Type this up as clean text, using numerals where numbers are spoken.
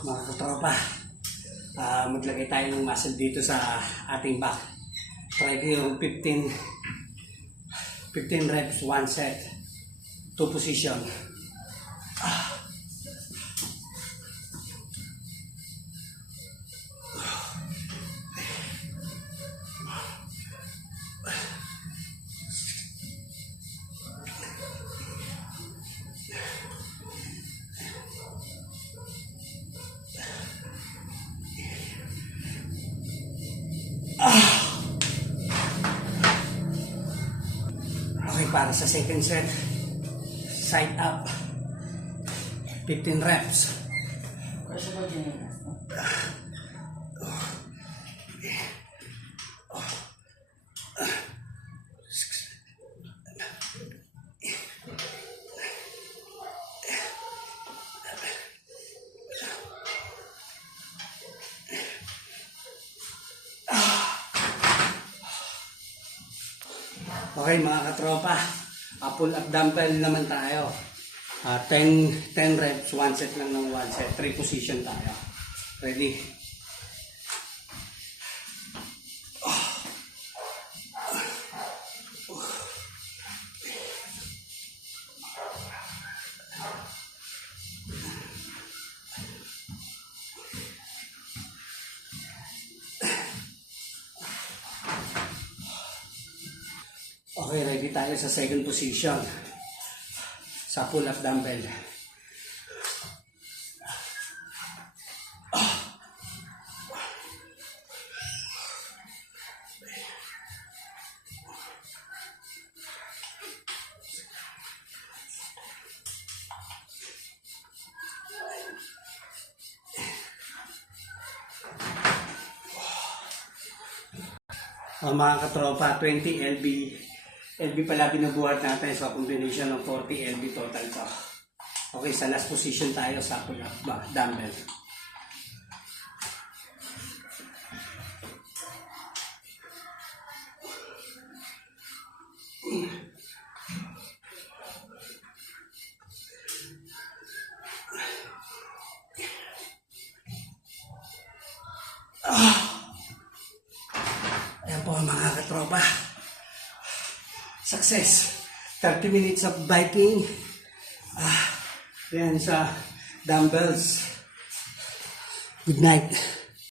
mga katropa. Maglagay tayo ng muscle dito sa ating back. Try ko yung 15 reps, 1 set, 2 position. Okay, para sa second set, side up, 15 reps. Okay mga katropa, pull up dumbbell naman tayo. 10 reps, 1 set lang ng 1 set, 3 position tayo. Ready? Okay, ready tayo sa second position sa pull-up dumbbell. Mga katropa, 20 LB pala binubuhat natin sa combination ng 40 LB total to. Okay, sa last position tayo sa pull-up dumbbell. Ayan po mga katropa. Success. 30 minutes of biking. Yan sa dumbbells. Good night.